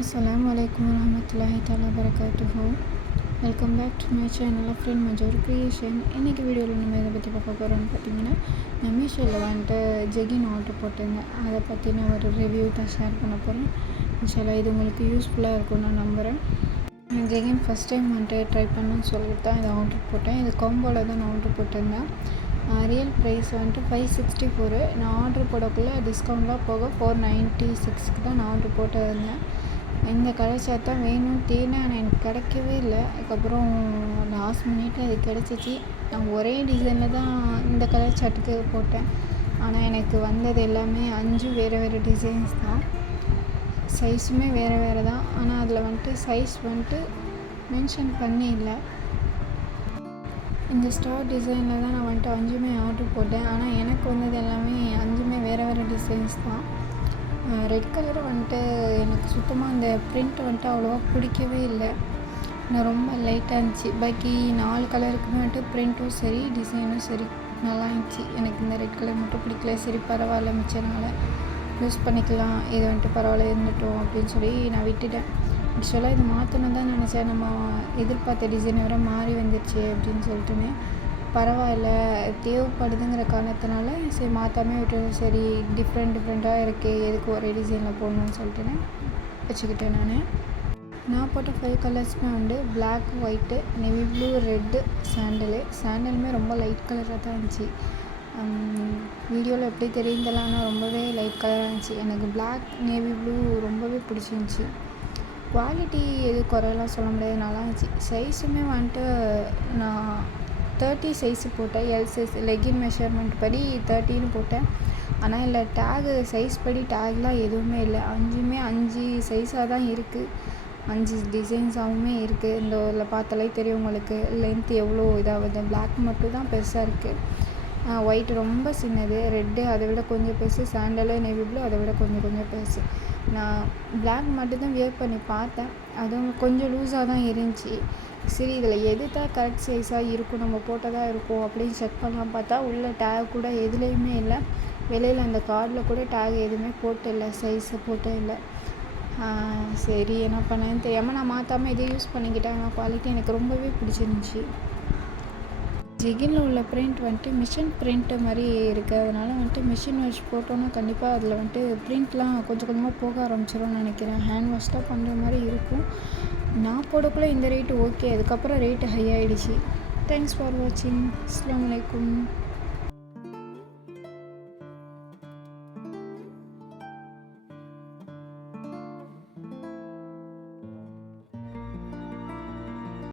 Assalamualaikum warahmatullahi taala wabarakatuh. Welcome back to my channel friend மஜோர் creation. இன்றைக்கி வீடியோவில் நம்ம இதை பற்றி பார்க்க போகிறோம்னு பார்த்தீங்கன்னா, நான் மீஷோவில் வந்துட்டு ஜெகின் ஆர்டர் போட்டிருந்தேன். அதை பற்றின ஒரு ரிவ்யூ தான் ஷேர் பண்ண போகிறேன். இன்ஷால்லா இது உங்களுக்கு யூஸ்ஃபுல்லாக இருக்கும்னு நான் நம்புகிறேன். ஜெகின் ஃபஸ்ட் டைம் வந்துட்டு ட்ரை பண்ணணும்னு சொல்லிட்டு தான் இதை ஆர்டர் போட்டேன். இது காம்போவில் தான் நான் ஆர்டர் போட்டிருந்தேன். ரியல் ப்ரைஸ் வந்துட்டு 564. நான் ஆர்டர் போடக்குள்ளே டிஸ்கவுண்ட்லாம் போக 496க்கு தான் நான் ஆர்டர் போட்டிருந்தேன். இந்த கலர் ஷர்ட் தான் வேணும் தேடினேன், ஆனால் எனக்கு கிடைக்கவே இல்லை. அதுக்கப்புறம் லாஸ்ட் மினிட்ல அது கிடச்சிச்சு. நான் ஒரே டிசைனில் தான் இந்த கலர் ஷர்ட்டுக்கு போட்டேன். ஆனால் எனக்கு வந்தது எல்லாமே 5 வேறு டிசைன்ஸ் தான். சைஸுமே வேறு தான். ஆனால் அதில் வந்துட்டு சைஸ் வந்துட்டு மென்ஷன் பண்ணி இல்லை. இந்த ஸ்டார் டிசைனில் தான் நான் வந்துட்டு 5மே ஆர்டர் போட்டேன். ஆனால் எனக்கு வந்தது எல்லாமே 5மே வேறு டிசைன்ஸ் தான். ரெட் கலர் வந்துட்டு எனக்கு சுத்தமாக அந்த ப்ரிண்ட் வந்துட்டு அவ்வளோவா பிடிக்கவே இல்லை. நான் ரொம்ப லைட்டாக இருந்துச்சு. பாக்கி 4 கலருக்குமே வந்துட்டு ப்ரிண்ட்டும் சரி டிசைனும் சரி நல்லா இருந்துச்சு. எனக்கு இந்த ரெட் கலர் மட்டும் பிடிக்கல. சரி பரவாயில்ல, மிச்சனால யூஸ் பண்ணிக்கலாம், இது வந்துட்டு பரவாயில்ல இருந்துட்டோம் அப்படின்னு சொல்லி நான் விட்டுட்டேன். ஆக்சுவலாக இது மாற்றணும் தான் நினச்சேன். நம்ம எதிர்பார்த்த டிசைன் வேறு மாறி வந்துடுச்சு அப்படின்னு சொல்லிட்டுன்னு பரவாயில்ல தேவைப்படுதுங்கிற காரணத்தினால சரி மாற்றாமே விட்டுருந்தேன். சரி டிஃப்ரெண்ட்டாக இருக்குது, எதுக்கு ஒரே டிசைனில் போடணும்னு சொல்லிட்டுன்னு வச்சுக்கிட்டேன். நான் போட்ட 5 கலர்ஸுமே வந்து black, white, navy blue, red, சாண்டலுமே ரொம்ப லைட் கலராக தான் இருந்துச்சு. வீடியோவில் எப்படி தெரியுந்தலாம், ஆனால் ரொம்பவே லைட் கலராக இருந்துச்சு. எனக்கு பிளாக், நேவி ப்ளூ ரொம்பவே பிடிச்சிருந்துச்சி. குவாலிட்டி எது குறையெல்லாம் சொல்ல முடியாது, நல்லா இருந்துச்சு. சைஸுமே வந்துட்டு நான் 30 சைஸு போட்டேன். எல் சைஸ் லெகின் மெஷர்மெண்ட் படி 30ன்னு போட்டேன். ஆனால் இல்லை டேகு சைஸ் படி டேக்லாம் எதுவுமே இல்லை. 5மே 5 சைஸாக தான் இருக்குது. 5 டிசைன்ஸாகவுமே இருக்குது. இந்த இதில் பார்த்தாலே தெரியும் உங்களுக்கு லென்த் எவ்வளோ இதாகுது. பிளாக் மட்டும் தான் பெருசாக இருக்குது. ஒயிட் ரொம்ப சின்னது. ரெட்டு அதை விட கொஞ்சம் பெருசு. சாண்டலு, நேவி ப்ளூ அதை விட கொஞ்சம் பெருசு. நான் பிளாக் மட்டும்தான் வியர் பண்ணி பார்த்தேன். அதுவும் கொஞ்சம் லூஸாக தான் இருந்துச்சு. சரி இதில் எது தான் கரெக்ட் சைஸாக இருக்கும், நம்ம போட்டதாக இருக்கும் அப்படின்னு செக் பண்ணலாம் பார்த்தா உள்ள டேக் கூட எதுலேயுமே இல்லை. வெளியில் அந்த கார்டில் கூட டேக் எதுவுமே போட்டு இல்லை, சைஸை போட்டு இல்லை. சரி என்ன பண்ணேன்னு தெரியாமல் நான் மாற்றாமல் இதை யூஸ் பண்ணிக்கிட்டேன். ஆனால் குவாலிட்டி எனக்கு ரொம்பவே பிடிச்சிருந்துச்சி. ஜெகினில் உள்ள பிரிண்ட் வந்துட்டு மிஷின் பிரிண்ட்டு மாதிரி இருக்குது. அதனால் வந்துட்டு மிஷின் வாஷ் போட்டோன்னா கண்டிப்பாக அதில் வந்துட்டு பிரிண்ட்லாம் கொஞ்சமாக போக ஆரம்பிச்சிடும்னு நினைக்கிறேன். ஹேண்ட் வாஷ் தான் பண்ணுற மாதிரி இருக்கும். நான் போடக்குள்ளே இந்த ரேட்டு ஓகே, அதுக்கப்புறம் ரேட்டு ஹை ஆகிடுச்சு. தேங்க்ஸ் ஃபார் வாட்சிங். அஸ்ஸலாமு அலைக்கும்.